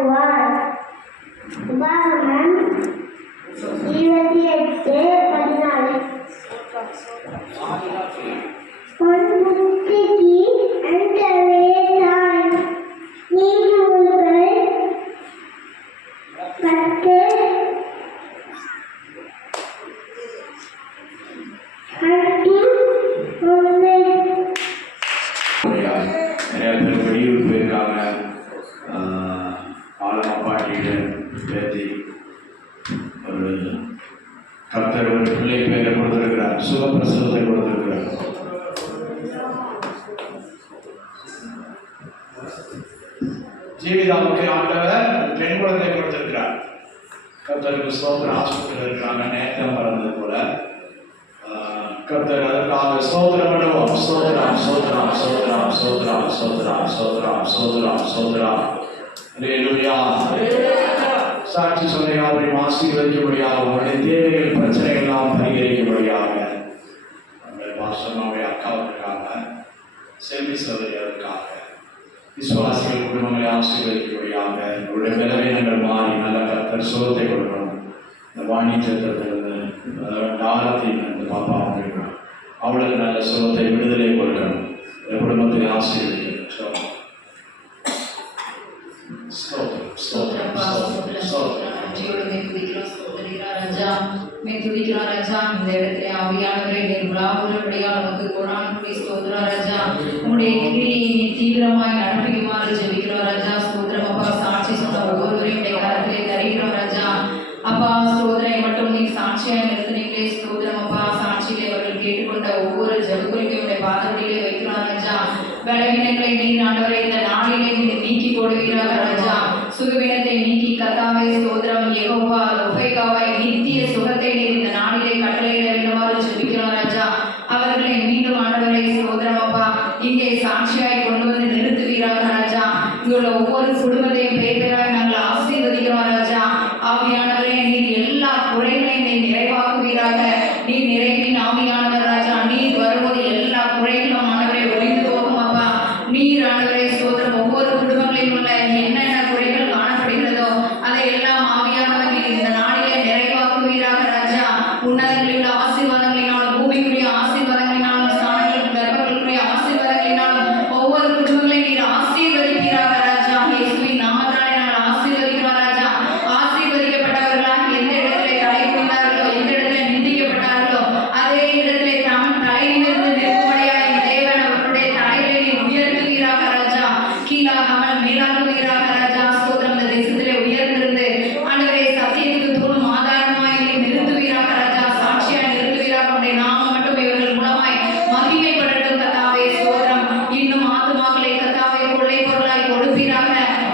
உண்டாக்குவார். உபாகமம் 28:14. பொன் புத்திக்கு அண்டவேதான் நீதிமொழிகள் 10:1. வெளியூர் போயிருக்காங்க. ஆலமாப்பாட்டிட்டு பேத்தி ஒரு கர்த்தர் ஒரு பிள்ளை பெயரை கொடுத்திருக்கிறார், சுகப்பிரசவத்தை கொடுத்திருக்கிறார். ஜீவிதாவுக்கு ஆண்டவர் பெண் குழந்தை கொடுத்திருக்கிறார். கர்த்தருக்கு ஸ்தோத்திரம். ஹாஸ்பிட்டல் இருக்கிறாங்க, நேற்றம் பறந்தது போல. கர்த்தர் அதற்காக ஸ்தோத்திரம் பண்ணுவோம். ஸ்தோத்திரம் ஸ்தோத்திரம் ஸ்தோத்திரம் ஸ்தோத்திரம் ஸ்தோத்திரம் ஸ்தோத்திரம் ஸ்தோத்திரம் ஸ்தோத்திரம். அல்லேலூயா. சாட்சி சொல்ல யாரையும் ஆசீர்வதிக்கும்படியாக, உங்களுடைய தேவைகள் பிரச்சனைகள் எல்லாம் பரிகரிக்கும்படியாக நம்முடைய பாசமாவுடைய அக்காவுக்காக, செல்வி சகோதரிகளுக்காக, விசுவாசிகள் குடும்பங்களை ஆசீர்வதிக்கும்படியாக, உங்களுடைய பலவீனங்கள் மாறி நல்ல கர்த்தர் சுகத்தை கொடுக்கணும். இந்த வாணி சத்திரத்திலிருந்து ஆரத்தின் இந்த பாப்பா வந்துருக்கணும், அவளுக்கு நல்ல சுகத்தை விடுதலை கொடுக்கணும். இந்த குடும்பத்தை ஆசீர்வதிக்கணும். இந்த இடத்துல ஆவியானவரே நமக்கு குரான் ராஜா, உங்களுடைய கிரியை தீவிரமாய் நடப்பிக்குமாறு ஜெபிக்கிறோம் ராஜா. ஸ்தோத்திரம் அப்பா. சாட்சி சொன்ன ஒவ்வொருவரையும் கரத்திலே தருகிறோம் ராஜா. அப்பா ஸ்தோத்திரை மட்டும் நீ சாட்சியாக நிறுத்தினீங்களே. ஸ்தோத்திரம் அப்பா. சாட்சியிலே அவர்கள் கேட்டுக்கொண்ட ஒவ்வொரு ஜபுக்குறிப்பையுடைய பாதத்திலே வைக்கிறோம் ராஜா. பலவீனங்களை நீர் ஆண்டவரை இந்த நாளிலே நீர் நீக்கி போடுவீராக ராஜா. சுகவீனத்தை நீக்கி கர்த்தாவே ஸ்தோத்திரம் யெகோவா ரஃபேகாவாய் நித்திய சுகத்தை நீர் இந்த நாளிலே கட்டளையிட வேண்டுமாறு ஜெபிக்கிறோம் ராஜா. அவர்களை மீண்டும் ஆண்டவரை ஸ்தோத்திரம் அப்பா இங்கே சாட்சியாய் கொண்டு வந்து நிறுத்துவீராக ராஜா. இங்குள்ள ஒவ்வொரு குடும்பத்தையும் பேர் பேராய் நாங்கள் ஆசீர்வதிக்கிறோம் ராஜா. ஆவியானவரே நீர் எல்லா குறைகளையும் நீர் நிறைவாக்குவீராக. நீர் நிறைவின் ஆவியானவர் ராஜா. நீர் வரும்போது எல்லா குறைகளும் ஆண்டவரை ஒழிந்து போகும் அப்பா. நீர் ஆண்டவரை ஸ்தோத்திரம் ஒவ்வொரு குடும்பங்களில் உள்ள என்னென்ன குறைகள் காணப்படுகிறதோ அதை எல்லாம் ஆவியானவர் நீர் இந்த நாளிலே நிறைவாக்குவீராக ராஜா. உன்னதங்களில் உள்ள ஆசீர்வாதங்களினாலும், பூமிக்குரிய ஆசீர்வாதங்களினாலும், ஸ்தானங்களுக்கு கர்ப்பங்களுக்குரிய ஆசீர்வாதங்களினாலும் ஒவ்வொரு குடும்பங்களையும் நீர் ஆசீர்வதிப்பீராக ராஜா. இயேசுவின் நாமத்தாலே நாங்கள் ஆசீர்வதிக்கிறோம் ராஜா. ஆசீர்வதிக்கப்பட்டவர்களாக எந்த இடத்திலே தலை குனிந்தார்களோ, எந்த இடத்திலே நிந்திக்கப்பட்டார்களோ அதே இடத்திலே தம் தலையிலிருந்து நிற்கும்படியாய் தேவன் அவர்களுடைய தலையிலே நீர் உயர்த்துவீராக ராஜா. கீழாகாமல் மேலாகுவீராக ராஜா. ஸ்தோத்திரம். இந்த தேசத்திலே உயர்ந்திருந்து ஆண்டவரே சத்தியத்துக்கு தூணும் ஆதாரமாய் நீர் நிறுத்துவீராக ராஜா. சாட்சியாய் நிறுத்துவீராக. உடைய நாமம் மட்டும் இவர்கள் மூலமாய் மகிமைப்படட்டும் கர்த்தாவே. ஸ்தோத்திரம். இன்னும் ஆத்துமாக்களை கர்த்தாவே கொள்ளை பொருளாய் கொடுப்பீராக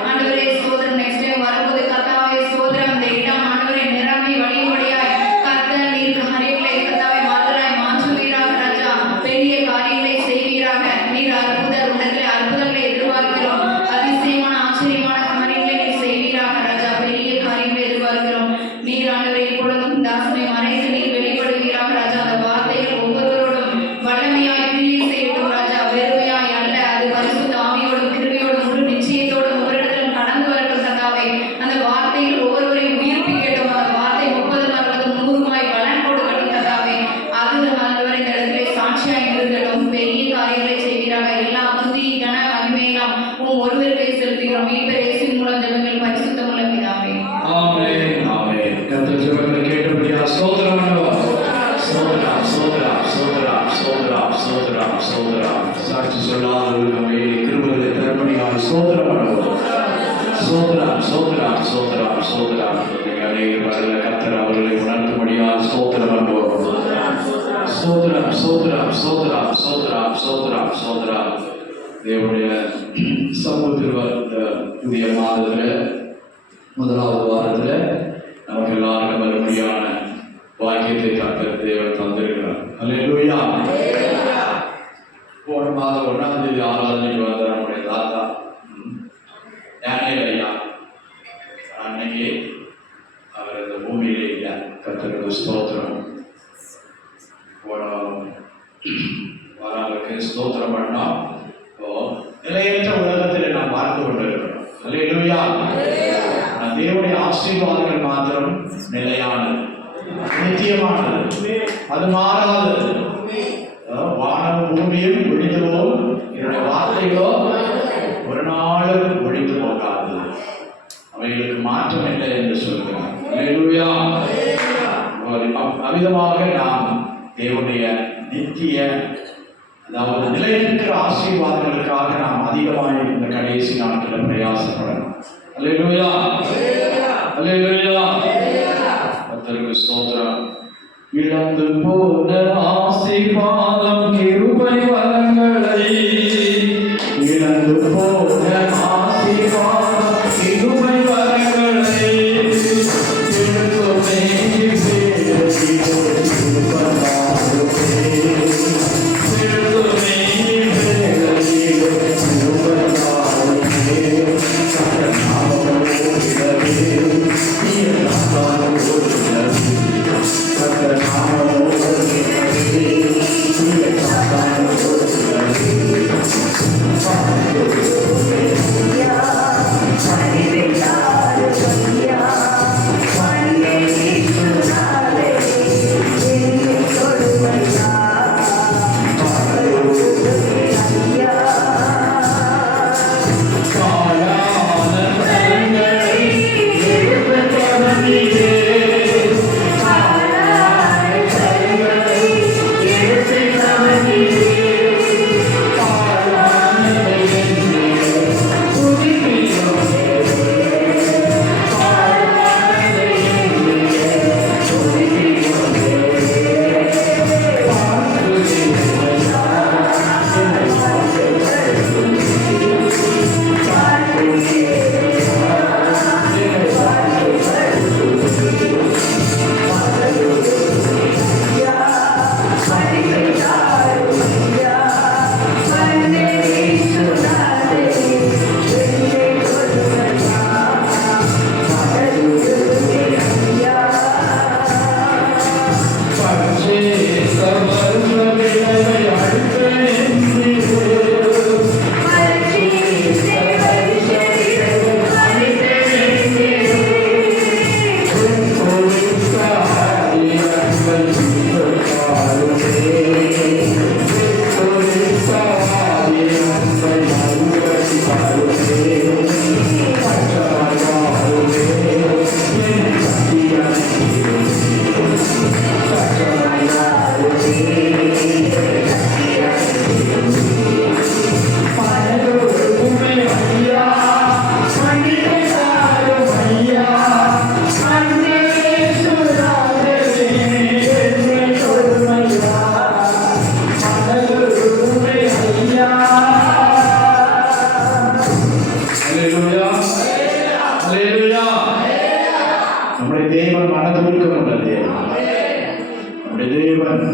ஆண்டவரே. ஸ்தோத்திரம். நெக்ஸ்ட் டைம் வரும்போது கர்த்தாவே ஸ்தோத்திரம் இந்த இடம் ஆண்டவரே நிரம்பி வழியும்படியாய் கர்த்தர் நீர் காரியங்களை கர்த்தாவே மாற்றலாய் மாற்றுவீராக ராஜா. பெரிய காரியங்களை செய்வீராக. நீர் அற்புதர். உடனே அற்புதங்களை எதிர்பார்க்கிறோம். அதிசயமான ஆச்சரியமான காரியங்களை நீர் செய்வீராக ராஜா. பெரிய காரியங்களை எதிர்பார்க்கிறோம். நீர் ஆண்டவரை இப்பொழுதும் தாசனை மறைத்து நீர் வெளிப்படுவீராக ராஜா. அந்த வார்த்தைகள் ஒவ்வொருவரோடும் வல்லமையாய் கிரியை செய்யட்டும் ராஜா. வெறுமையாய் அல்ல, அது பரிசுத்த ஆவியோடும் கிருபையோடும் முழு நிச்சயத்தோடும் ஒவ்வொருடத்திலும் கடந்து வரட்டும் கர்த்தாவே. அந்த வார்த்தைகள் ஒவ்வொருவரையும் உயிர்ப்பிக்கட்டும். அந்த வார்த்தை 30, 40, 100 பலன் கொடுக்கட்டும் கர்த்தாவே. அது ஆண்டவரை இந்த இடத்திலே சாட்சியாய் நிறுத்தட்டும். பெரிய காரியங்களை செய்வீராக. எல்லா துதி கன மகிமையெல்லாம் ஒருவருக்கே செலுத்துகிறோம். மீட்பர் இயேசுவின் மூலம் ஜெபங்கள் பரிசுத்தமுள்ள பிதாவே. ஆமென் ஆமென். கர்த்தர் ஜெபங்களை கேட்டபடியால் ஸ்தோத்திரம் பண்ணுவோம். ஸ்தோத்திரம் ஸ்தோத்திரம் ஸ்தோத்திரம் ஸ்தோத்திரம் ஸ்தோத்திரம் ஸ்தோத்திரம். சாட்சி சொல்லாதவர்களுக்கு மேலே கிருபைகளை தரும்படியாக ஸ்தோத்திரம் பண்ணுவோம். ஸ்தோத்திரம் ஸ்தோத்திரம் ஸ்தோத்திரம் ஸ்தோத்திரம். அநேக வரல கர்த்தர் அவர்களை உணர்த்தும்படியாக ஸ்தோத்திரம் பண்ணுவோம். ஸ்தோத்திரம் ஸ்தோத்திரம் ஸ்தோத்திரம் ஸ்தோத்திரம் ஸ்தோத்திரம் ஸ்தோத்திரம். தேவனுடைய சமூகத்தில் இந்த புதிய மாதத்தில் முதலாவது வாரத்தில் நமக்கு எல்லாருக்கும் மறுபடியான வாக்கியத்தை கர்த்தர் தேவன் தந்திருக்கிறார். அல்லேலூயா. போன மாதம் 1ஆம் தேதி ஆராதனைக்கு வந்த நம்முடைய தாத்தா டேனியல் ஐயா அன்னைக்கு அவர் இந்த பூமியிலே இல்லை. கர்த்தருக்கு ஸ்தோத்திரம். போன வாரம் ஸ்தோத்திரம் பண்ணோம். நிலையற்ற உலகத்தில் நாம் பார்த்து கொண்டிருக்கிறோம். அல்லேலூயா. தேவனுடைய ஆசீர்வாதங்கள் மாத்திரம் நிலையானது, நித்தியமானது, அது மாறாதது. வானம் பூமியும் ஒழிந்து போகும், என்னுடைய வார்த்தைகளோ ஒரு நாளும் ஒழிந்து போகாது, அவைகளுக்கு மாற்றம் இல்லை என்று சொல்கிறார். அல்லேலூயா. அவ்விதமாக நாம் தேவனுடைய நித்திய, அதாவது நிலைநிற்கிற ஆசீர்வாதங்களுக்காக நாம் அதிகமாக இந்த கடைசி நாட்களில் பிரயாசப்படணும். அல்லேலூயா, அல்லேலூயா. கர்த்தருக்கு ஸ்தோத்திரம். இழந்து போன ஆசீர்வாதம் கிருபை வரங்களை, இழந்து போன ஆசீர்வாதம் கிருபை வரங்களை திருத்துமே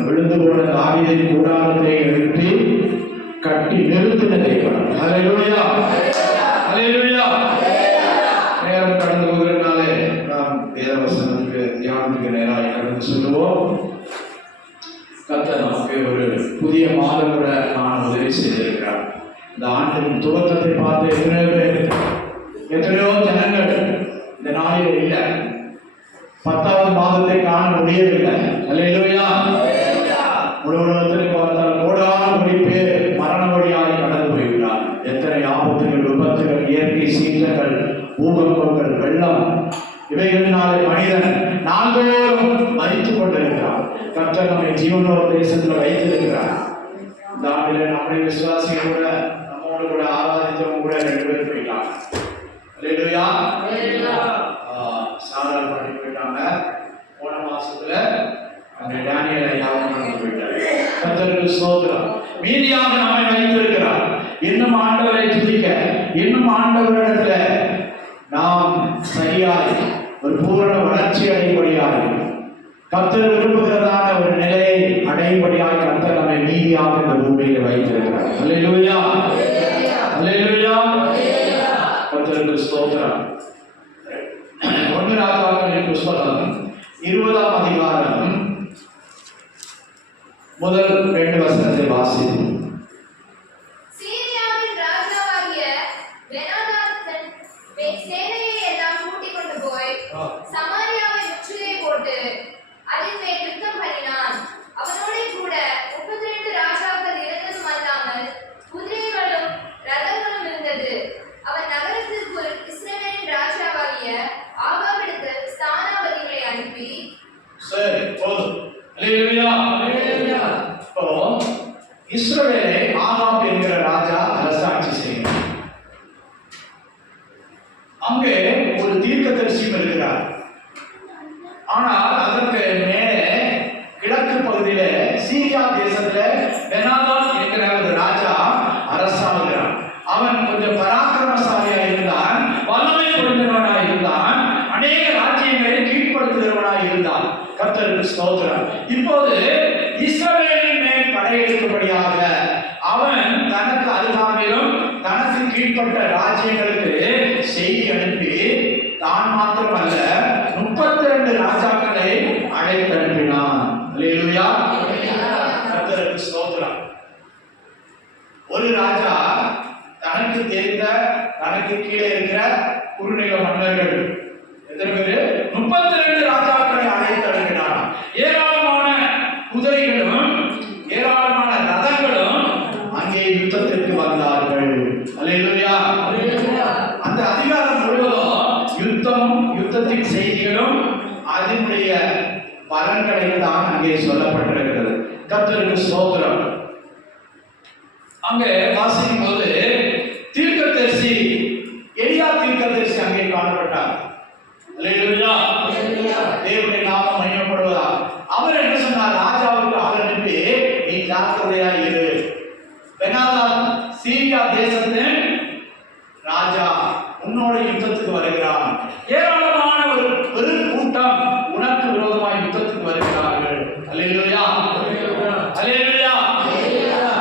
விழுந்து போன தாவீதின் கூடாரத்தை எடுத்து கட்டி நிறுத்தின தேவன். அல்லேலூயா, அல்லேலூயா. நேரம் கடந்து போகிறதுனாலே நாம் வேதவசனத்துக்கு தியானத்துக்கு நேராக கடந்து சொல்லுவோம். கர்த்தர் நமக்கு ஒரு புதிய மாதம் கூட நான் உதவி செய்திருக்கிறார். இந்த ஆண்டின் துவக்கத்தை பார்த்து எத்தனையோ ஜனங்கள் இந்த நாளில் இல்லை, 10வது மாதத்தை காண முடியவில்லை. அல்லேலூயா. முழு உலகத்தில் பார்த்தால் கோடான கோடி பேர் மரண வழியாக கடந்து போய்விட்டார். எத்தனை ஆபத்துகள், விபத்துகள், இயற்கை சீற்றங்கள், பூகம்பங்கள், வெள்ளம், இவைகளினாலே மனிதன் நாள்தோறும் மரித்துக் கொண்டிருக்கிறார். கர்த்தர் நம்மை ஜீவனோட தேசத்தில் வைத்திருக்கிறார். இந்த ஆண்டிலே நம்முடைய விசுவாசிகள் கூட நம்மோடு கூட ஆராதித்தவங்க கூட 2 பேர் போயிட்டாங்க. அல்லேலூயா. சாதாரண பண்ணி போயிட்டாங்க. போன மாசத்துல அந்த டேனியலை யாவனம் போயிட்டாரு. கர்த்தருக்கு ஸ்தோத்திரம். மீதியாக நம்மை வைத்திருக்கிறார். இன்னும் ஆண்டவரை துதிக்க, இன்னும் ஆண்டவரிடத்துல நாம் சரியாய் ஒரு பூரண வளர்ச்சி அடையும்படியாக, கர்த்தர் விரும்புகிறதான ஒரு நிலையை அடையும்படியாக கர்த்தர் நம்மை மீதியாக இந்த பூமியில் வைத்திருக்கிறார். அல்லேலூயா, அல்லேலூயா. கர்த்தருக்கு ஸ்தோத்திரம். 1 ராஜாக்களின் புஸ்தகம் 20ஆம் அதிகாரம் முதல் 2 வசனத்தை வாசிப்போம். சீரியாவின் ராஜாவாகிய பெனாதாத் சேனையை எல்லாம் கூட்டிக் கொண்டு சமாரியாவை முற்றுகை போட்டு அதன் மேல் யுத்தம் பண்ணினான். அவனோட கூட 32 ராஜாக்கள் இருந்ததும் அல்லாமல் குதிரைகளும் ரதங்களும் இருந்தது. அவன் நகரத்திற்குள் இஸ்ரவேலின் ராஜாவாகிய ஆகாபிடத்தில் ஸ்தானாபதிகளை அனுப்பி, சரி போதும். அல்லேலூயா. இப்போ இஸ்ரவேலை ஆகாப் என்கிற ராஜா அரசாட்சி செய்கிறார். அங்கே ஒரு தீர்க்கதரிசியும் இருக்கிறார். ஆனால் அதற்கு மேலே கிழக்கு பகுதியில சீரியா தேசத்துல பெனாதாத் என்கிற ஒரு ராஜா அரசாளுகிறான். அவன் கொஞ்சம் பராக்கிரமசாலியா இருந்தான், வல்லமை பொருந்தினவனா இருந்தான், அநேக ராஜ்யங்களை கீழ்ப்படுத்துகிறவனா இருந்தான். கர்த்தருக்கு ஸ்தோத்திரம். இப்போது இஸ்ரவேலின் மேல் படையெடுக்கும்படியாக அவன் தனக்கு அருகாமையிலும் தனக்கு கீழ்ப்பட்ட ராஜ்யங்களுக்கு செய்தி அனுப்பி தான் மாத்திரமல்ல 32 ராஜாக்களை அழைத்து அனுப்பினான். அல்லேலூயா. கர்த்தருக்கு ஸ்தோத்திரம். ஒரு ராஜா தனக்கு தெரிந்த தனக்கு கீழே இருக்கிற குறுநில மன்னர்கள் எத்தனை பேரு? 32 ராஜாக்களை அழைத்து அனுப்பினான். ஏராளமான குதிரைகளும் ஏராளமான ரதங்களும் அங்கே யுத்தத்திற்கு வந்தார்கள். அல்லேலூயா. அந்த அதிகாரம் முழுவதும் யுத்தமும் யுத்தத்தின் செய்திகளும் அதனுடைய பலன்களை தான் அங்கே சொல்லப்பட்டிருக்கிறது. கர்த்தருக்கு ஸ்தோத்திரம். அங்கே வாசிக்கும் போது தீர்க்கதரிசி எலியா தீர்க்கதரிசி அங்கே காணப்பட்டார். அல்லேலூயா. தேவனுடைய நாமம் மகிமைப்படுவதா. அவர் என்ன சொன்னார்? ராஜாவுக்கு ஆள் அனுப்பி நீ ஜாக்கிரதையா இரு. பெனாதாத் சீரியா தேசத்தின் ராஜா உன்னோட யுத்தத்துக்கு வருகிறான். ஏராளமான ஒரு பெரும் கூட்டம் உனக்கு விரோதமாக யுத்தத்துக்கு வருகிறார்கள். அல்லேலூயா. அல்லேலூயா.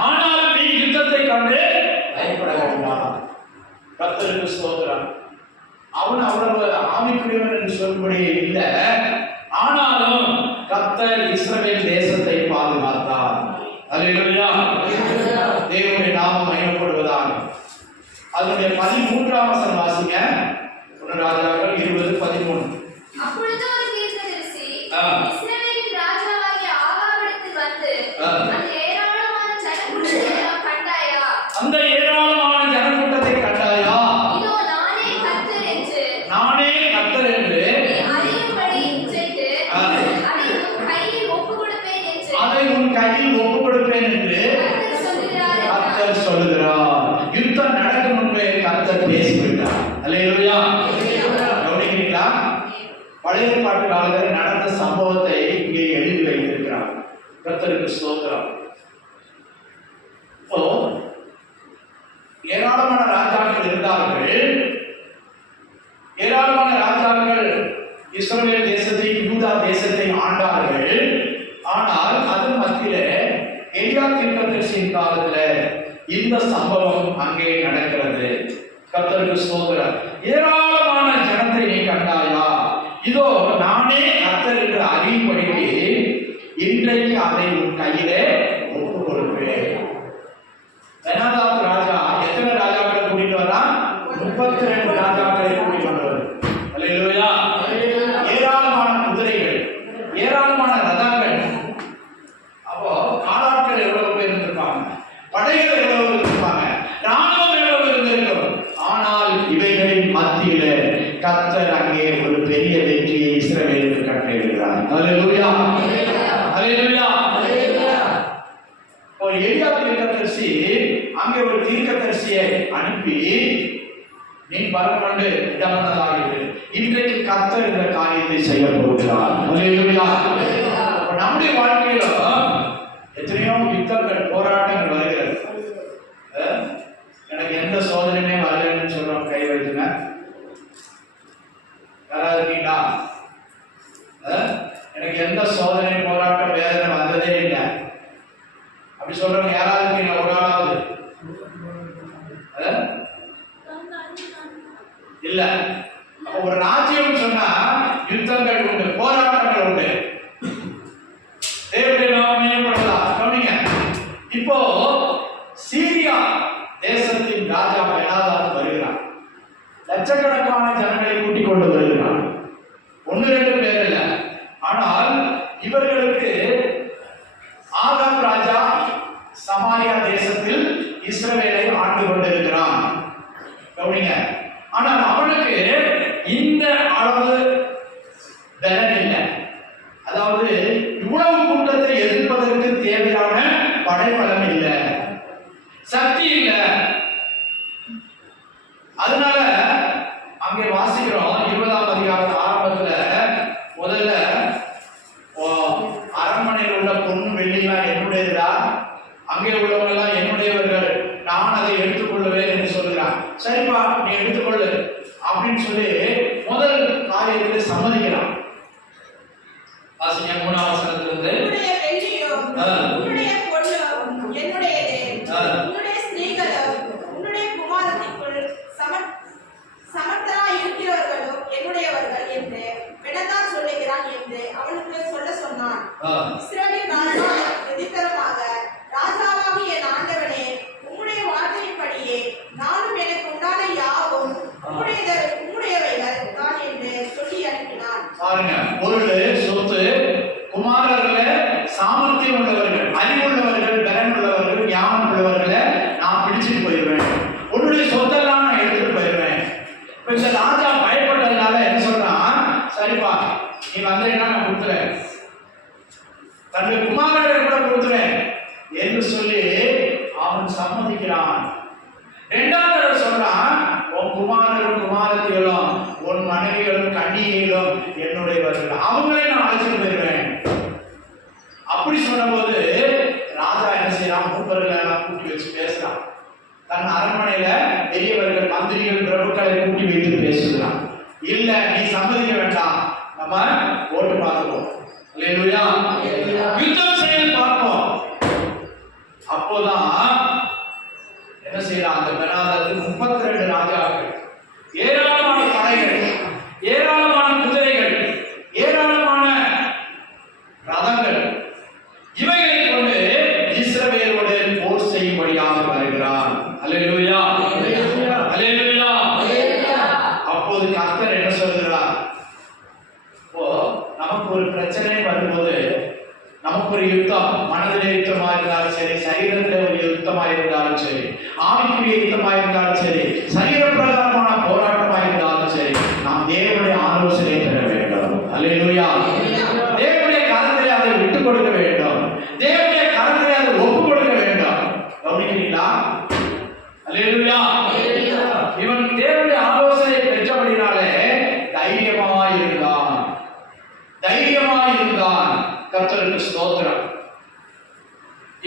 ஆனால் நீ யுத்தத்தை கண்டு பயப்பட வேண்டாம். கர்த்தருக்கு ஸ்தோத்திரம். அவன் அவ்வளவு ஆவிக்குரியவன் என்று சொல்லும்படியே இல்லை. ஆனாலும் கர்த்தர் இஸ்ரவேல் தேசத்தை பாதுகாத்தார். அல்லேலூயா. தேவனுடைய நாமம் மகிமைப்படுவதாக. அதனுடைய 13ஆம் வசனம் வாசிங்க. 1 ராஜாக்கள் 20:13. அப்பொழுது ஒரு தீர்க்கதரிசி இஸ்ரவேலின் ராஜாவாகிய ஆகாபிடத்தில் வந்து, அந்த ஏராளமான ஜனக்கூட்டத்தை எல்லாம் கண்டாயா? அந்த ஏராளமான ஜனக்கூட்டத்தை கண்டாயா? இதோ நானே கர்த்தர் என்று நானே கர்த்தர் என்று நீ அறியும்படி இன்றைக்கு அதை உன் கையில் ஒப்புக்கொடுப்பேன் என்று அதை உன் கையில் ஒப்புக் கொடுப்பேன் என்று கர்த்தர் சொல்லுகிறார் என்றார். கர்த்தர் சொல்லுகிறார். யுத்தம் நடக்கும் முன்பே கர்த்தர் பேசிவிட்டார். அல்லேலூயா. கவனிக்கிறீங்களா? பழைய ஏற்பாட்டு காலத்தில் நடந்த சம்பவத்தை இங்கே எழுதி வைத்திருக்கிறார். கர்த்தருக்கு ஸ்தோத்திரம். இப்போ ஏராளமான ராஜாக்கள் இருந்தார்கள். ஏராளமான ராஜாக்கள் இஸ்ரவேல் தேசத்தை யூதா தேசத்தை ஆண்டார்கள். ஆனால் அது மத்தியிலே எலியா தீர்க்கதரிசியின் காலத்துல இந்த சம்பவம் அங்கே நடக்கிறது. கர்த்தருக்கு ஸ்தோத்திரம். ஏராளமான ஜனத்தை நீ கண்டாயா? இதோ நானே கர்த்தர் என்று அறியும்படிக்கு இன்றைக்கு அதை உன் கையிலே ஒப்புக் கொடுப்பேன். பெனாதாத் ராஜா எத்தனை ராஜாக்களை கூட்டிட்டு வரான்? 32 ராஜாக்களை கூட்டிட்டு வந்தவர். அல்லேலூயா. ஏராளமான குதிரைகள், ஏராளமான ரதங்கள். அப்போ காலாட்கள் எவ்வளவு பேர் இருந்திருப்பாங்க, படைகள் எவ்வளவு இருந்திருப்பாங்க, ராணுவம் எவ்வளவு இருந்திருக்கும். ஆனால் இவைகளின் மத்தியில கர்த்தர் அங்கே ஒரு பெரிய வெற்றியை இஸ்ரவேலுக்கு கட்டளையிடுகிறார். அல்லேலூயா. அல்லேலூயா. ஒரு எலியா தீர்க்கதரிசி அங்கே ஒரு தீர்க்கதரிசியை அனுப்பி நீ பலம் கொண்டு இடமனதாகிடு, இன்றைக்கு கர்த்தர் இந்த காரியத்தை செய்ய போகிறார். அல்லேலூயா. நம்முடைய வாழ்க்கையில எத்தனையோ யுத்தங்கள் போராட்டங்கள் வருகிறது. எனக்கு எந்த சோதனையுமே வரலன்னு சொல்றோம். கை வைத்துங்க. யாராவது இருக்கீங்களா? எனக்கு எந்த சோதனை போராட்டம் வேதனை வந்ததே இல்லை அப்படி சொல்றவங்க யாராவது இருக்கீங்க? ஒரு ஆளாவது இல்ல. அப்ப ஒரு ராஜ்யம் சொன்னா யுத்தங்கள் உண்டு, போராட்டங்கள் உண்டு. தேவனுடைய நாமம் மகிமைப்படலாம். கவனிங்க. இப்போ சீரியா தேசத்தின் ராஜா பெனாதாத் வருகிறான். லட்சக்கணக்கான ஜனங்களை கூட்டிக் கொண்டு வருகிறான். வாசிக்கிறோம் 20ஆம் அதிகாரம் ஆரம்பத்துல முதல்ல அரண்மனையில் உள்ள பொண்ணு வெள்ளிலாம் என்னுடையதா, அங்கே உள்ளவங்க எல்லாம் என்னுடையவர்கள், நான் அதை எடுத்துக்கொள்ளுவேன் என்று சொல்கிறான். சரிப்பா நீ எடுத்துக்கொள்ளு அப்படின்னு சொல்லி முதல் காரியத்தை சம்மதிக்கிறான். வாசிங்க 3ஆம் வசனத்திலிருந்து. உன்னுடைய வெள்ளியும் உன்னுடைய பொன்னும் என்னுடையதே, உன்னுடைய ஸ்திரீகளும் உன்னுடைய குமாரத்திற்குள் சமர்த்தராய் இருக்கிறவர்களும் என்னுடையவர்கள் என்று பெனதாத் சொல்லுகிறான் என்று அவனுக்கு சொல்ல சொன்னான். இஸ்ரவேலின் ராஜா பிரதித்தரமாக, ராஜாவாகிய என் ஆண்டவனே, உம்முடைய வார்த்தையின்படியே நானும் எனக்கு உண்டான யாவும் உம்முடையவைகள் தான் என்று சொல்லி அனுப்பினான். பாருங்க, பொருள், சொத்து, குமாரர்கள, சாமர்த்தியம் உள்ளவர்கள், அறிவுள்ளவர்கள், பலன் உள்ளவர்கள், ஞானம் உள்ளவர்களை நான் பிடிச்சிட்டு போயிடுவேன். உன்னுடைய சொத்தெல்லாம் நான் எடுத்துட்டு போயிடுவேன். இப்ப இந்த ராஜா பயப்பட்டதுனால என்ன சொல்றான், சரிப்பா நீ வந்தீங்கன்னா நான் கொடுத்துறேன், தன்னுடைய குமாரரை கூட கொடுத்துறேன் என்று சொல்லி அவன் சம்மதிக்கிறான். இரண்டாவது தடவை சொல்றான், உன் குமாரரும் குமாரத்திகளும் உன் மனைவிகளும் கன்னிகைகளும் என்னுடையவர்கள், அவங்களே நான் அழைச்சிட்டு போயிடுவேன். அப்படி சொன்னபோது ராஜா என்ன செய்யறான், மூப்பர்களை எல்லாம் கூட்டி வச்சு பேசுறான். தன் அரண்மனையில பெரியவர்கள், மந்திரிகள், பிரபுக்களை கூட்டி வைத்து பேசுகிறான். இல்ல நீ சம்மதிக்க வேண்டாம், நம்ம ஓட்டு பார்ப்போம், அல்லேலூயா, யுத்தம் செய்து பார்ப்போம். அப்போதான் என்ன செய்யறான், அந்த பெனாதாத்துக்கு 32 ராஜாக்கள், ஏராளமான படைகள், ஏராளமான குதிரைகள், ஏராளமான ரதங்கள், இவைகளை கொண்டு இஸ்ரவேலோடு போர் செய்யும்படியாக வருகிறான். அல்லேலூயா, அல்லேலூயா. அப்போது கர்த்தர் என்ன சொல்கிறார், இப்போ நமக்கு ஒரு பிரச்சனை வரும்போது, நமக்கு ஒரு யுத்தம், மனதிலே யுத்தமா இருந்தாலும் சரி, சரீரத்திலே ஒரு யுத்தமா இருந்தாலும் சரி, ஆவிக்குரிய யுத்தமா இருந்தாலும் சரி, சரீர பிரகாரமான போராட்டமா இருந்தாலும் சரி, நாம் தேவனுடைய ஆலோசனை பெற வேண்டும். அல்லேலூயா. தேவனுடைய கரத்திலே அதை விட்டுக் கொடுக்க வேண்டும், தேவனுடைய கரத்திலே அதை ஒப்புக் கொடுக்க வேண்டும். கவனிக்கிறீங்களா? அல்லேலூயா. இவன் தேவனுடைய ஆலோசனை பெற்றபடினாலே தைரியமாயிருந்தான், தைரியமாயிருந்தான். கர்த்தருக்கு ஸ்தோத்திரம்.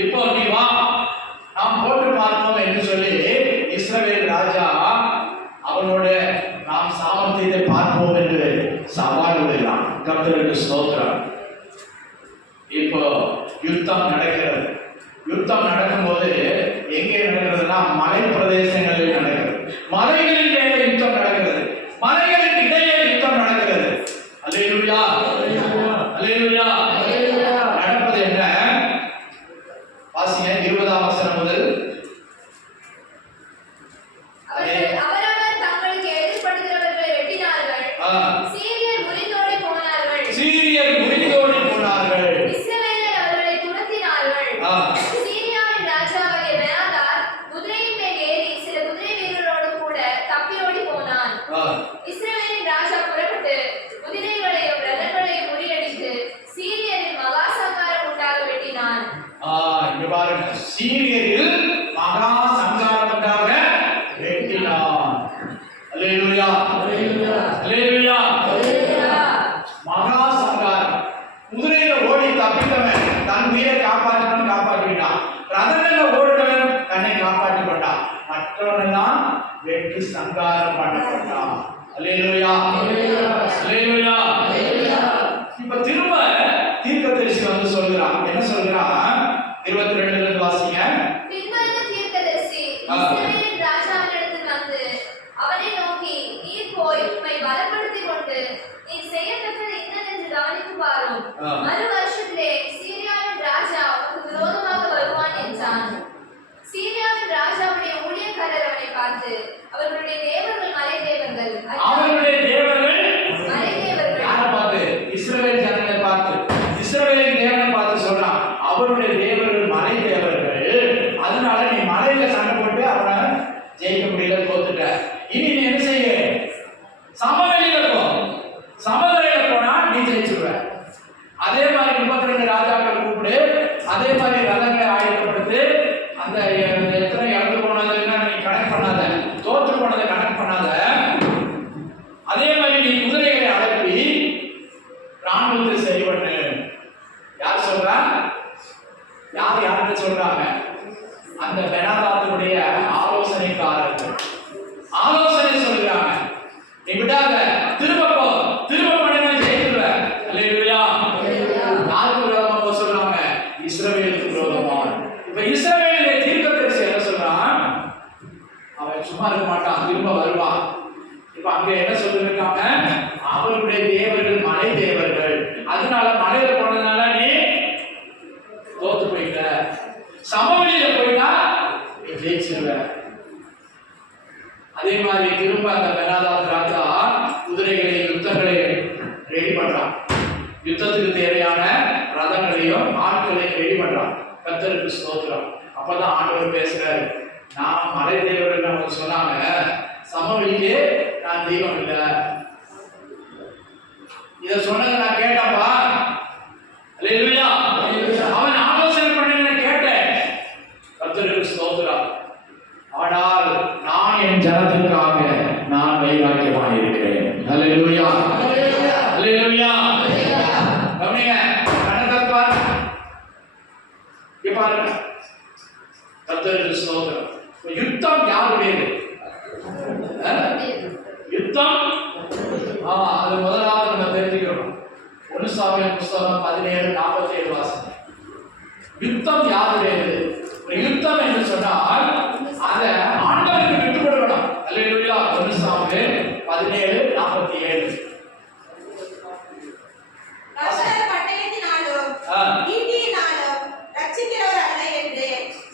இப்போ நீ வா, நாம் போட்டு பார்ப்போம் என்று சொல்லி இஸ்ரவேல் ராஜா அவனோட நாம் சாமர்த்தியத்தை பார்ப்போம் என்று சவால் விடுகிறான். கர்த்தருக்கு ஸ்தோத்திரம். இப்போ யுத்தம் நடக்கிறது. யுத்தம் நடக்கும்போது எங்கே நடக்கிறதுனா மலை பிரதேசங்களில் நடக்கிறது, மலைகளின் மேலே யுத்தம் நடக்கிறது, மலைகளின் இடையே யுத்தம் நடக்கிறது. அல்லேலூயா, அல்லேலூயா. நடப்பது என்ன? வாசிங்க 20ஆம் வசனம் முதல். அவரவர் தங்களுக்கு எதிர்ப்படுகிறவர்களை வெட்டினார்கள். சீரியர் முறிந்தோடி போனார்கள். சீரியர் முறிந்தோடி போனார்கள். இஸ்ரவேலர் அவர்களை துரத்தினார்கள். சீரியாவின் ராஜாவாகிய பெனாதாத் குதிரையின் மேல் ஏறி சில குதிரை வீரரோடு கூட தப்பி ஓடி போனான். இஸ்ரவேலின் ராஜா புறப்பட்டு குதிரைகளையும் ரதங்களையும் முறியடித்து சீரியரில் மகா சங்காரம் உண்டாக வெட்டினான். இங்க பாருங்க, சீரியரில் மகா சங்காரம் உண்டாக வெட்டினான். அல்லேலூயா, அல்லேலூயா, அல்லேலூயா. மகா சங்காரம். குதிரையில ஓடி தப்பித்தவன் தன் உயிரை காப்பாற்றணும், காப்பாற்றினான். ரதங்கள்ல ஓடுனவன் தன்னை காப்பாற்றி கொண்டான். மற்றவனெல்லாம் வெட்டி சங்காரம் பண்ணப்பட்டான். அல்லேலூயா, அல்லேலூயா. இப்ப திரும்ப தீர்க்கதரிசி வந்து சொல்கிறான். என்ன சொல்கிறான்? 22 இருந்து வாசிங்க. பின்பு அந்த தீர்க்கதரிசி இஸ்ரவேலின் ராஜாவினிடத்தில் வந்து அவனை நோக்கி, நீர் போய் உம்மை பலப்படுத்திக் கொண்டு நீர் செய்யத்தக்கது இன்னதென்று கவனித்து பாரும். மறு வருஷத்திலே சீரியாவின் ராஜா உனக்கு விரோதமாக வருவான் என்றான். சீரியாவின் ராஜாவுடைய ஊழியக்காரர் அவனை பார்த்து, அவர்களுடைய தேவர்கள் மலை தேவர்கள், அவர்களுடைய தேவர்கள் யுத்தத்துக்கு தேவையான ரதங்களையும் ஆட்களையும் ரெடி பண்றான். கர்த்தருக்கு ஸ்தோத்திரம். அப்பதான் ஆண்டவர் பேசுறாரு, நான் மலை தேவர்கள் அவங்க சொன்னாங்க, சமவெளிக்கு நான் தெய்வம் இல்லை. இத சொன்னதை நான் கேட்டப்பா. அல்லேலூயா. அவன் ஆலோசனை பண்ண கேட்டேன். கர்த்தருக்கு ஸ்தோத்திரம். ஆனால் நான் என் ஜனத்திற்காக நான் வைராக்கியமாக இருக்கிறேன். அல்லேலூயா. அல்லேலூயா. கவனிங்க, கணக்கர் பாருங்க. பாருங்க, கர்த்தருக்கு ஸ்தோத்திரம். யுத்தம் யாருடையது? யுத்தம் அது முதலாவது நம்ம தெரிஞ்சுக்கிறோம். 1 சாமுவேல் புஸ்தகம் 17:47 வாசனை. யுத்தம் யாருடையது? யுத்தம் என்று சொன்னால் அதை ஆண்டவருக்கு விட்டு கொடுக்கணும். அல்லேலூயா. 1 சாமுவேல் 17:47. கர்த்தர் பட்டயத்தினாலும் ஈட்டியினாலும் ரட்சிக்கிறவர் அல்ல என்று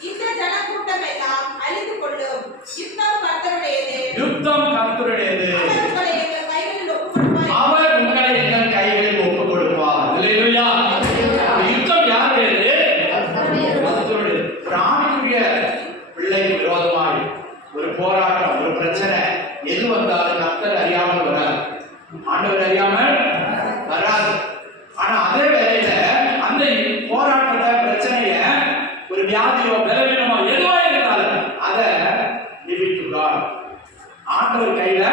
இந்த ஜனக்கூட்டம் எல்லாம் அறிந்து கொள்ளும். யுத்தம் கர்த்தருடையது. யுத்தம் கர்த்தருடையது. அவர் உங்களை எங்கள் கைகளில் ஒப்புக் கொடுப்பார். அல்லேலூயா. யுத்தம் யாருடையது? கர்த்தருடையது. பிராணிக்குரிய பிள்ளைக்கு விரோதமாய் ஒரு போராட்டம், ஒரு பிரச்சனை எது வந்தாலும் கர்த்தர் அறியாமல் வராது, ஆண்டவர் அறியாமல் வராது. ஆனா அதே வேளையில அந்த போராட்டத்தை, பிரச்சனைய, ஒரு வியாதியோ பலவீனமோ எதுவா இருந்தாலும் அதை ஆண்டவர் கையில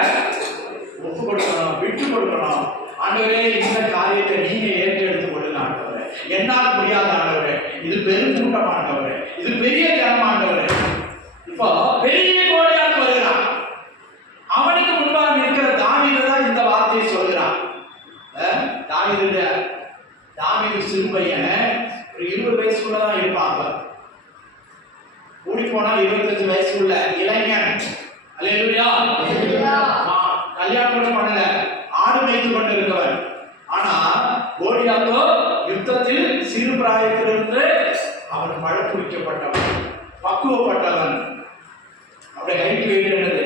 ஒப்பு கொடுக்கணும், விட்டு கொடுக்கணும். ஆண்டவரே, இந்த காரியத்தை நீங்க ஏற்றெடுத்து கொள்ளுங்க ஆண்டவரே. என்னால் முடியாத ஆண்டவரே, இது பெரும் கூட்டம் ஆண்டவரே, இது பெரிய ஜனம் ஆண்டவரே. இப்போ பெரிய கோலியாத் வருகிறான். அவனுக்கு முன்பாக நிற்கிற தாவீது தான் இந்த வார்த்தையை சொல்கிறான். தாவீது சிறு பையன், ஒரு 20 வயசுக்குள்ளதான் இருப்பாங்க. கூடி போனா 25 வயசுக்குள்ள இளைஞன். அல்லேலூயா. கல்யாணம் கூட பண்ணல, ஆடு மேய்த்து கொண்டு இருக்கவர். ஆனா கோலியாத்தோ யுத்தத்தில் சிறு பிராயத்திலிருந்து அவன் பழக்குவிக்கப்பட்டவன், பக்குவப்பட்டவன். அவருடைய ஹைட் வெயிட் என்னது?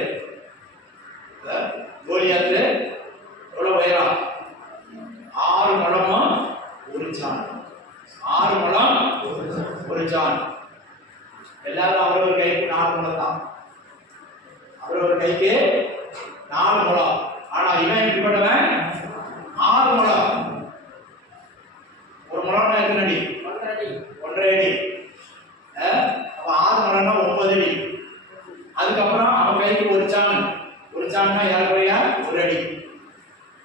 கோலியாத்து எவ்வளவு உயரம்? 6 முழமும் 1 ஜான். 6 முழம் 1 ஜான். எல்லாரும் அவரவர் கைக்கு 4 முழம் தான். அவரவர் கைக்கு 4 முழம். ஆனா இவன் எப்படிப்பட்டவன்? 6 முழம். 1 முழம்னா எத்தனை அடி? 1.5 அடி. அப்ப 6 முழம்னா 9 அடி. அதுக்கப்புறம் அவன் கைக்கு 1 ஜான். 1 ஜான்னா யாருடைய 1 அடி,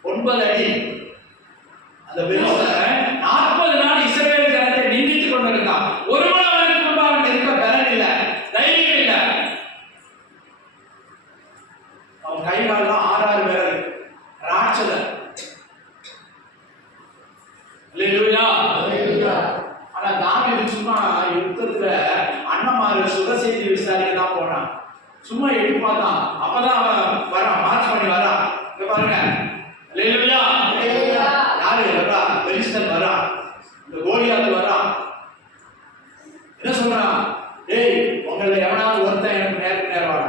9 அடி. அந்த பெருசன் 40 நாள் இஸ்ரவேல் ஜனத்தை நிந்தித்துக் கொண்டிருந்தான். ஒரு முறை அவனுக்கு முன்பாக நிற்க பலன் இல்லை, தைரியம் இல்லை. அவன் கை காலெல்லாம் 6 விரல், ராட்சதன். அல்லேலூயா. ஆனா தாவீது சும்மா யுத்தத்துல அண்ணமாரு சுக செய்தி விசாரிக்க தான் போனான். சும்மா எட்டி பார்த்தான். அப்பதான் அவன் வரான், மார்ச் பண்ணி வரான். இங்க பாருங்க. அல்லேலூயா. யாரு வரா? பெலிஸ்தன் வரா, இந்த கோலியாத் வரா. என்ன சொல்றான்? டேய், உங்களை எவனாவது ஒருத்தன் எனக்கு நேருக்கு நேரம் வரா,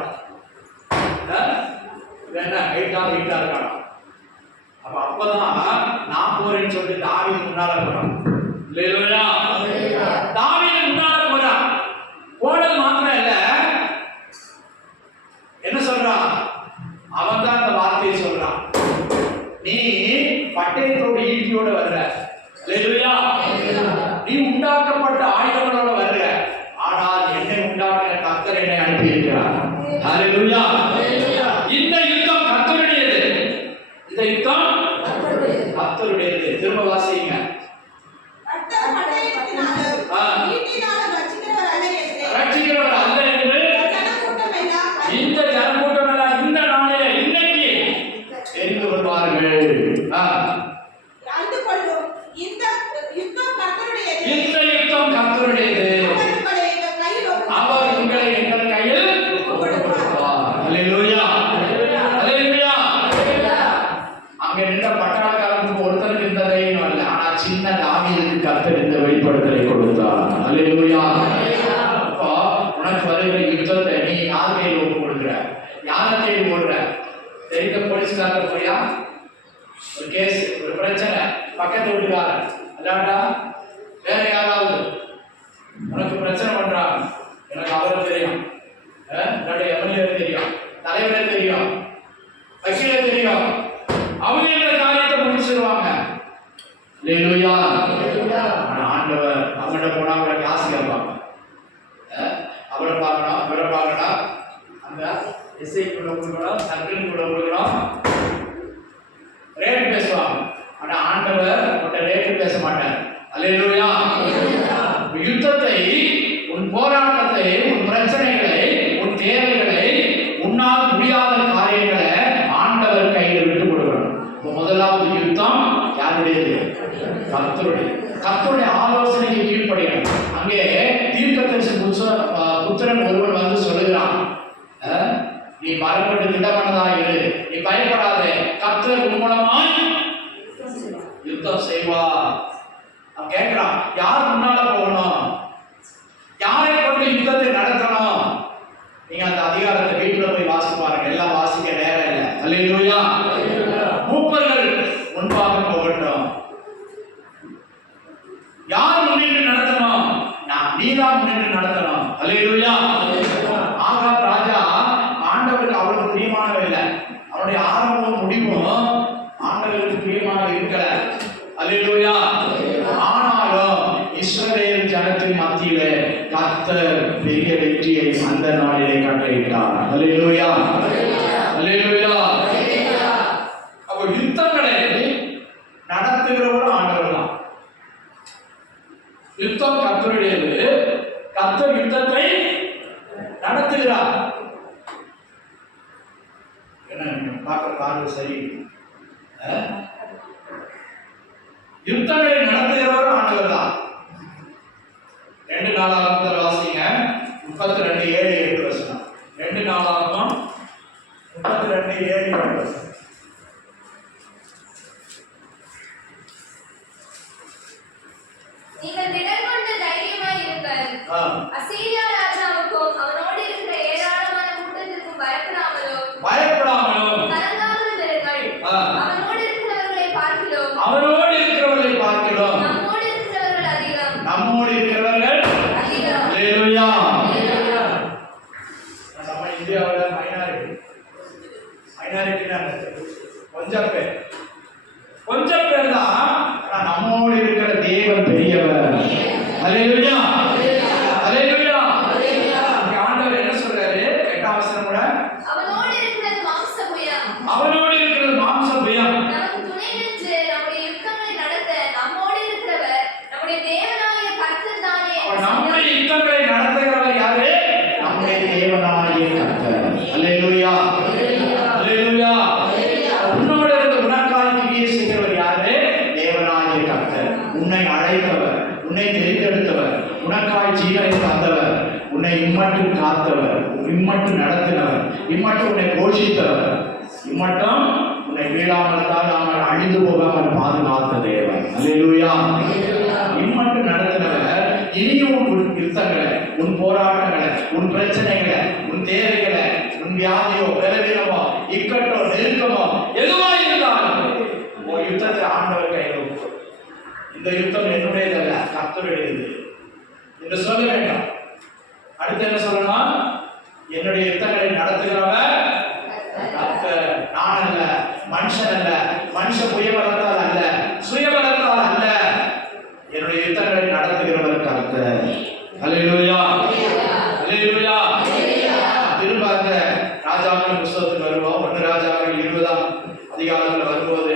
என்ன ஹைட்டா இருக்கானா? அப்பதான் நான் போறேன்னு சொல்லிட்டு தாவீது முன்னால போறான். அல்லேலூயா. தாவீது முன்னால போறான். போனது மாத்திரம் இல்ல, என்ன சொல்றான்? அவன் தான் அந்த வார்த்தையை சொல்றான். நீ பட்டயத்தோட ஈட்டியோட வர்ற, அல்லேலூயா, நீ உண்டாக்கப்பட்ட ஆயுதங்களோட வர்ற, ஆனால் என்னை உண்டாக்கின கர்த்தர் என்னை அனுப்பி இருக்கிறார். அல்லேலூயா. இந்த யுத்தம் கர்த்தருடையது. இந்த யுத்தம் கர்த்தருடையது. திரும்ப வாசிங்க. கர்த்தர் பட்டயத்தினாலும் ஈட்டியினாலும் ரட்சிக்கிறவர் அல்ல என்று, ரட்சிக்கிறவர் அல்ல என்று இந்த ஜனக்கூட்டம் எல்லாம் இந்த நாளிலே இன்னைக்கு தெரிந்து கொள்வார்கள். அறிந்து கொள்ளும். இந்த யுத்தம் கர்த்தருடையது. இந்த யுத்தம் கர்த்தருடையது. அவர் உங்களை எங்கள் கையில் ஒப்புக் கொடுப்பார். அல்லேலூயா. அல்லேலூயா. அங்க நின்ற பட்டாளக்காரனுக்கு ஒருத்தருக்கு இந்த தைரியம் அல்ல, ஆனா சின்ன தாவீதுக்கு கர்த்தர் இந்த வெளிப்படுத்தலை கொடுத்தார். அல்லேலூயா. அப்போ உனக்கு வருகிற யுத்தத்தை நீ யார் கையில் ஒப்புக் கொடுக்கிற? யாரை தேடி ஓடுற? தெரிந்த போலீஸ்காரர் போயா ஒரு கேஸ், ஒரு பிரச்சனை, பக்கத்து வீட்டுக்காரன் அல்லாட்டா வேற யாராவது உனக்கு பிரச்சனை பண்றாங்க, எனக்கு அவரை தெரியும், எம்எல்ஏ தெரியும், தலைவரே தெரியும், வக்கீலே தெரியும், அவங்க இந்த காரியத்தை முடிச்சிருவாங்க. அல்லேலூயா. ஆனா ஆண்டவர் அவங்கள்ட்ட போனா அவரை காசு கேட்பாங்க. அவரை பார்க்கணும், அவரை பார்க்கணும், அந்த எஸ்ஐ கூட கொடுக்கணும், சர்க்கிள் கூட கொடுக்கணும், ரேட் பேசுவாங்க. ஆனா ஆண்டவர் உன்கிட்ட ரேட் பேச மாட்டார். அல்லேலூயா. யுத்தத்தை, உன் போராட்டத்தை, உன் பிரச்சனைகளை, உன் தேவைகளை, உன்னால் முடியாத காரியங்களை ஆண்டவர் கையில் விட்டு கொடுக்கணும். முதலாவது யுத்தம் யாருடையது? கர்த்தருடைய. கர்த்தருடைய ஆலோசனைக்கு கீழ்ப்படியணும். அங்கே தீர்க்கதரிசி புத்திரன் ஒருவன் வந்து சொல்லுகிறான், நீ பயப்பட்டு திட்டமானதா இரு, நீ பயப்படாதே, கர்த்தர் உன் மூலமாய் யுத்தம் செய்வார். அவன் கேட்கிறான், யார் முன்னால போகணும், யாரை கொண்டு யுத்தத்தை நடத்தணும்? நீங்க அந்த அதிகாரத்தை வீட்டுல போய் வாசிச்சு பாருங்க, எல்லாம் வாசிக்க நேரம் இல்லை. அல்லேலூயா. மூப்பர்கள் முன்பாக போகட்டும். யார் முன்னிட்டு நடத்தணும்? நீதான் முன்னிட்டு நடத்தணும். அல்லேலூயா. ஆகாப் ராஜா ஆண்டவருக்கு அவ்வளவு பிரியமானவே இல்லை. அவனுடைய ஆரம்பமும் முடிவும் ஆண்டவருக்கு பிரியமாக இருக்கல. அல்லேலூயா. ஆனாலும் இஸ்ரவேல் ஜனத்தின் மத்தியிலே கர்த்தர் பெரிய வெற்றியை அந்த நாளிலே கட்டளையிட்டார். அல்லேலூயா. அல்லேலூயா. அப்ப யுத்தங்களை நடத்துகிறவரும் ஆண்டவர் தான். யுத்தம் கர்த்தருடையது, கர்த்தர் யுத்தத்தை நடத்துகிறார். என்ன நீங்க பார்க்கிற பார்வை சரி? யுத்தங்களை நடத்துகிறவரும் ஆண்டவர் தான். 2 நாளாகமத்தில் வாசிங்க 32:7-8 வசனம். 2 நாளாகமம் 32:7-8 வசனம். நீங்கள் திடன் கொண்டு தைரியமாய் இருங்கள். அசீரியா ராஜாவுக்கும் அவனோடு இருக்கிற ஏராளமான கூட்டத்திற்கும் பயப்படாமலும் கலங்காமலும் இருங்கள். அவனோடு இருக்கிறவர்களை பார்க்கிறோம் நம்மோடு இருக்கிறவர்கள் அதிகம். அல்லேலூயா. நம்ம இந்தியாவில் மைனாரிட்டி கொஞ்சம் பேர் தான். நம்மோடு இருக்கிற தேவன் பெரியவர். அல்லேலூயா. அல்லேலூயா. ஆண்டவர் என்ன சொல்றாரு? 8ஆம் வசனம் கூட அவனோடு இருக்கிறது மாம்ச புயம். நமக்கு துணை நின்று நம்முடைய யுத்தங்களை நடத்த நம்மோடு இருக்கிறவர் நம்முடைய தேவனாகிய கர்த்தர் தானே. நம்முடைய யுத்தங்களை நடத்துகிறவர் யாரு? நம்முடைய தேவனாகிய கர்த்தர். அல்லேலூயா. அல்லேலூயா. உன்னோடு இருந்து உனக்காய் கிரியை செய்கிறவர் யாரு? தேவனாகிய கர்த்தர். உன்னை அழைத்தவர், உன்னை தெரிந்தெடுத்தவர், உனக்காய் ஜீவனை தந்தவர், உன்னை இம்மட்டும் காத்தவர், இம்மட்டும் நடத்தினவர், இம்மட்டும் உன்னை போஷித்தவர், இம்மட்டும் உன்னை வீழாமல் தாழாமல் அழிந்து போகாமல் பாதுகாத்த தேவன். அல்லேலூயா. இம்மட்டும் நடத்தினவர் இனியும் உன் யுத்தங்களை, உன் போராட்டங்களை, உன் பிரச்சனைகளை, உன் தேவைகளை, உன் வியாதியோ பலவீனமோ இக்கட்டோ நெருக்கமோ எதுவா இருந்தாலும் ஒரு யுத்தத்தை ஆண்டவர் கையில். இந்த யுத்தம் என்னுடையதல்ல, கர்த்தருடையது என்று சொல்ல வேண்டாம். அடுத்து என்ன சொல்லணும்? என்னுடைய யுத்தங்களை நடத்துகிறவர் கர்த்தர். நான் அல்ல, மனுஷன் அல்ல, மனுஷ புயபலத்தால் அல்ல, சுயபலத்தால் அல்ல, என்னுடைய யுத்தங்களை நடத்துகிறவர் கர்த்தர். அல்லேலூயா. அல்லேலூயா. திரும்ப அந்த ராஜாக்கள் புஸ்தகத்துக்கு வருவோம். 1 ராஜாக்கள் 20ஆம் அதிகாரத்தில் வரும்போது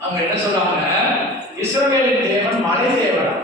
அவங்க என்ன சொல்றாங்க? இஸ்ரவேலின் தேவன் மலை தேவன்.